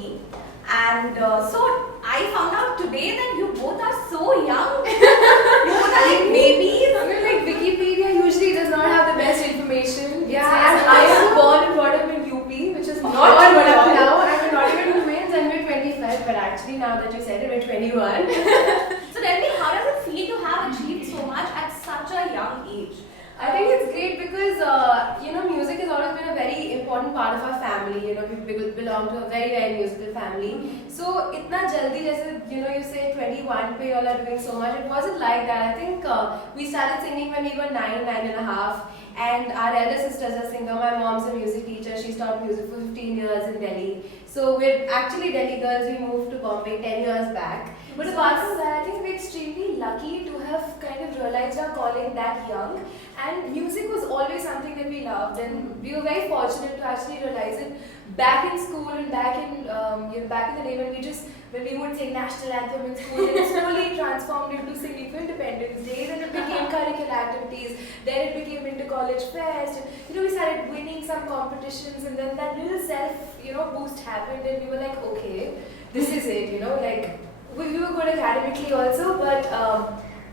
me. And so I found out today that you both are so young. You both are like babies. I mean, like Wikipedia usually does not have the best information. Yeah, and I am born and brought up in UP, which is not course, what up not. now. I'm not even twins, and we're 25. But actually, now that you said it, we're 21. So tell me, how does it feel to have achieved so much at such a young age? I think it's great because music has always been a very important part of our family. We belong to a very musical family. So itna jaldi, jaise you say 21 pe you all are doing so much. It wasn't like that. I think we started singing when we were 9 and a half. And our elder sister is a singer. My mom's a music teacher. She taught music for 15 years in Delhi. So we're actually Delhi girls. We moved to Bombay 10 years back. But apart from that, I think we're extremely lucky to have kind of realized our calling that young. And music was always something that we loved, and we were very fortunate to actually realize it back in school and back in back in the day when we would sing national anthem in school. And it slowly transformed into singing for Independence Day, then it became curricular activities, then it became into college fest. And, we started winning some competitions, and then that little self boost happened, and we were like, okay, this is it. Like we were good academically also, but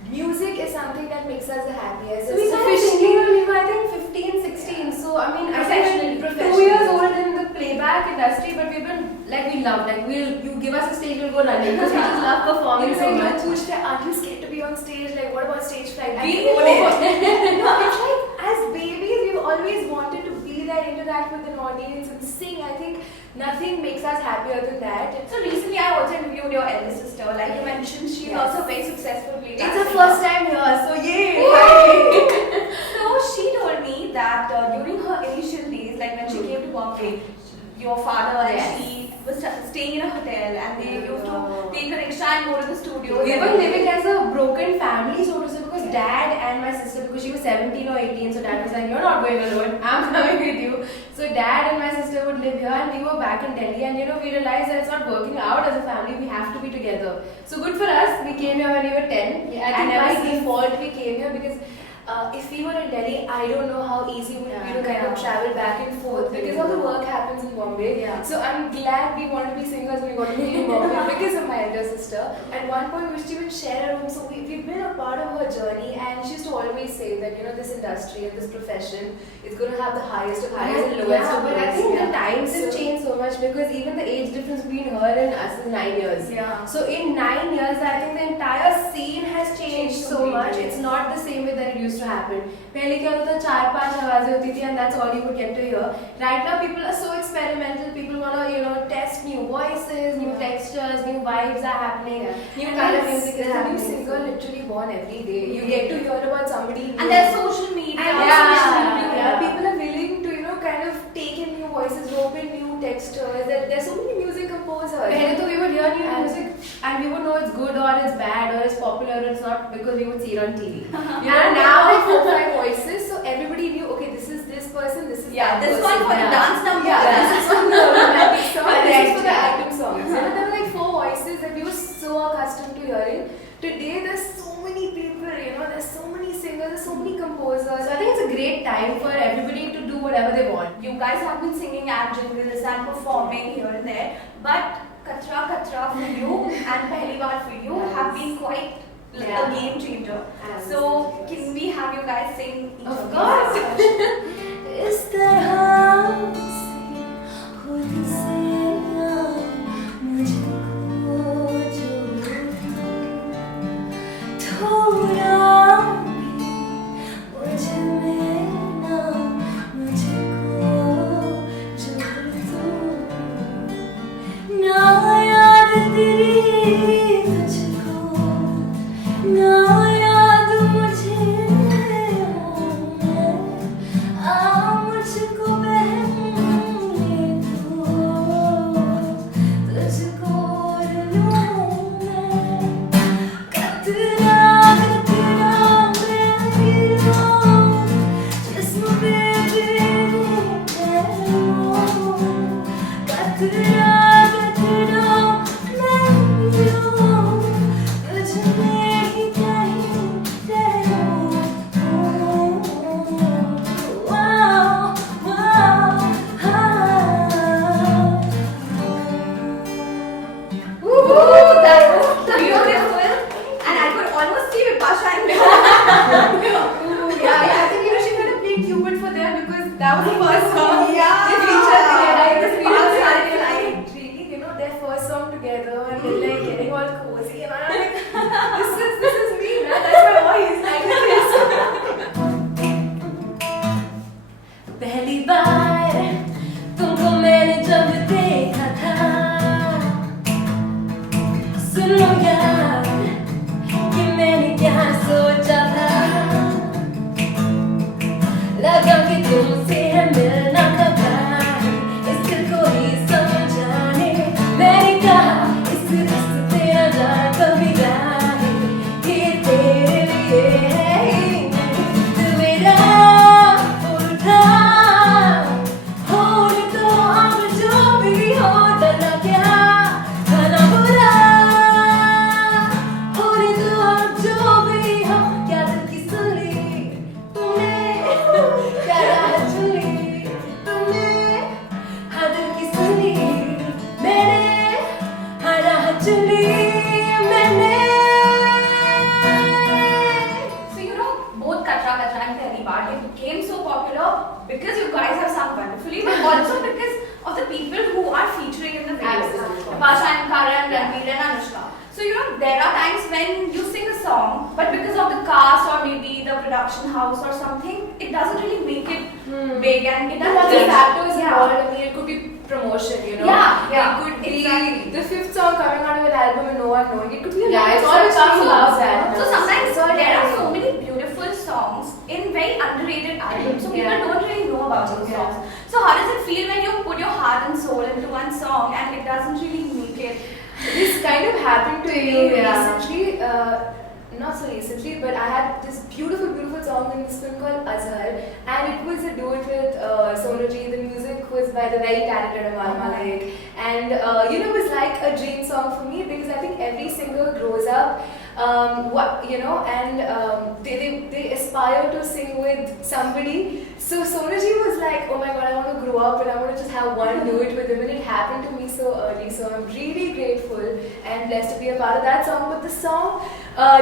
music is something that makes us the happiest. So we started started singing when we were, I think, 15, 16. So, I mean, I think we're 2 years old in the playback industry, but we've been, we love, you give us a stage, we'll go running, because we just love performing so much. Aren't you scared to be on stage? Like, what about stage fright? We own it. It's like, as babies, we've always wanted to be there, interact with an audience and sing. I think nothing makes us happier than that. So recently I also interviewed your elder sister. Like you mentioned, she's also very successful playback It's her singer. first time here, so yay! So she told me that during her initial days, like when she came to Bombay, your father and she was staying in a hotel, and they used to take a rickshaw and go to the studio. We were living as a broken family, so to say, because dad and my sister, because she was 17 or 18, so dad was like, you're not going alone, I'm coming with you. So dad and my sister would live here, and we were back in Delhi, and we realized that it's not working out as a family, we have to be together. So good for us, we came here when we were 10, and by default we came here because if we were in Delhi, I don't know how easy it would be to kind of travel back and forth because all the work happens in Bombay. So I'm glad we want to be singers, we want to be in Bombay because of my elder sister. At one point, we used to even share a room, so we've been a part of her journey, and she used to always say that this industry and this profession is going to have the highest of highs and lowest of lows. But I think the times have changed so much because even the age difference between her and us is 9 years. So in 9 years, I think the entire scene has changed so much. It's not the same way that it used to happen. पहले क्या होता था 4-5 आवाजें होती थी and that's all you would get to hear. Right now people are so experimental. People want to test new voices, new textures, new vibes are happening. New kind of music is happening. There's a new singer literally born every day. You get to hear about somebody new. And there's social media. And people are willing to kind of take in new voices, rope in new textures. There's so many music composers. पहले तो we would hear new music and we would know it's good or it's bad or it's popular or it's not because we would see it on TV. And now 4-5 voices, so everybody knew, okay, this is this person, this is that this person. one for the dance number. This is for the romantic song, this is for the Correct. item songs. There were like 4 voices that we were so accustomed to hearing. Today there's so many people, there's so many singers, there's so many composers. So I think it's a great time for everybody to do whatever they want. You guys have been singing at jingles and performing here and there, but Katra Katra for you and Pehli Baar for you have been quite a game changer. So can we have you guys sing each Of of course. इस तरह से खुद से ना मुझको जो थोड़ा भी मुझ में ना मुझको जोड़ दो ना याद तेरी तुझको ना याद मुझे मुझको बहने दो तुझको लूं मैं कतरा कतरा मैं गिरूं जिस्म पे तेरे कतरा कतरा मैं गिरूं तुझ में ही song, but because of the cast or maybe the production house or something, it doesn't really make it big, and it There are doesn't. lots of factors Yeah. involved. I mean, it could be promotion, you know. Yeah, It could be exactly. the fifth song coming out of an album and no one knowing. It could be a Yeah, lot it's of all stuff about about that. So sometimes It's all there are about- so many beautiful songs in very underrated albums, so people Yeah. don't really know about those Yeah. songs. So how does it feel when you put your heart and soul into one song and it doesn't really make it? This kind of happened to me Yeah. recently. Not so recently, but I had this beautiful, beautiful song in this film called Azhar, and it was a duet with Sonaji. The music was by the very talented Amar Malik, and it was like a dream song for me because I think every singer grows up, they aspire to sing with somebody. So Sonaji was like, oh my god, I want to grow up and I want to just have one duet with him, and it happened to me so early. So I'm really grateful and blessed to be a part of that song. But the song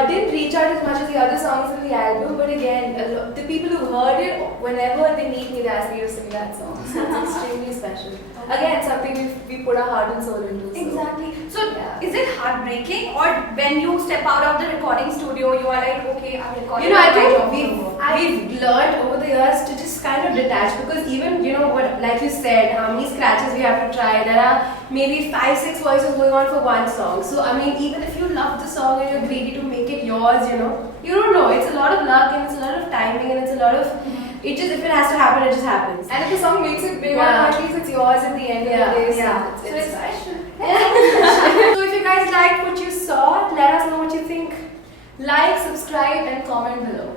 didn't reach out as much as the other songs in the album. But again, the people who heard it, whenever they meet me, they ask me to sing that song. So it's extremely special. Again, something we put our heart and soul into. So. Exactly. So Yeah. is it heartbreaking, or when you step out of the recording studio, you are like, okay, I'm recording. I my think job we've learned over the years to just kind of detach, because even what, like you said, how many scratches we have to try. There are maybe 5-6 voices going on for one song. So I mean, even if you love the song and you're greedy to make it yours, you don't know. It's a lot of luck and it's a lot of timing and it's a lot of. It just, if it has to happen, it just happens. And if the song makes it big, Yeah. at least it's yours at the end of the day. Yeah. So it's special. so if you guys liked what you saw, let us know what you think. Like, subscribe, and comment below.